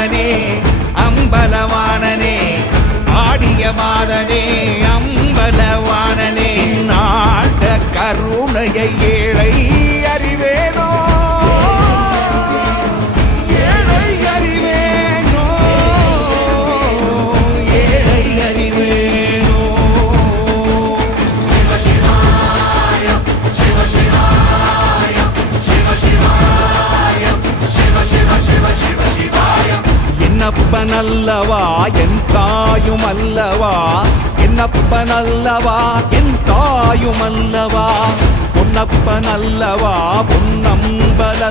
மாதனே அம்பலவாணனே ஆடிய மாதனே அம்பலவாணனே நாட கருணையை ஏழை அறிவேனோ ஏழை அறிவேனோ ஏழை அறிவேனோ என்னப்பனல்லவா என் தாயும் அல்லவா என்னப்பனல்லவா என் தாயும் அல்லவா பொன்னப்பனல்லவா பொன்னம்பல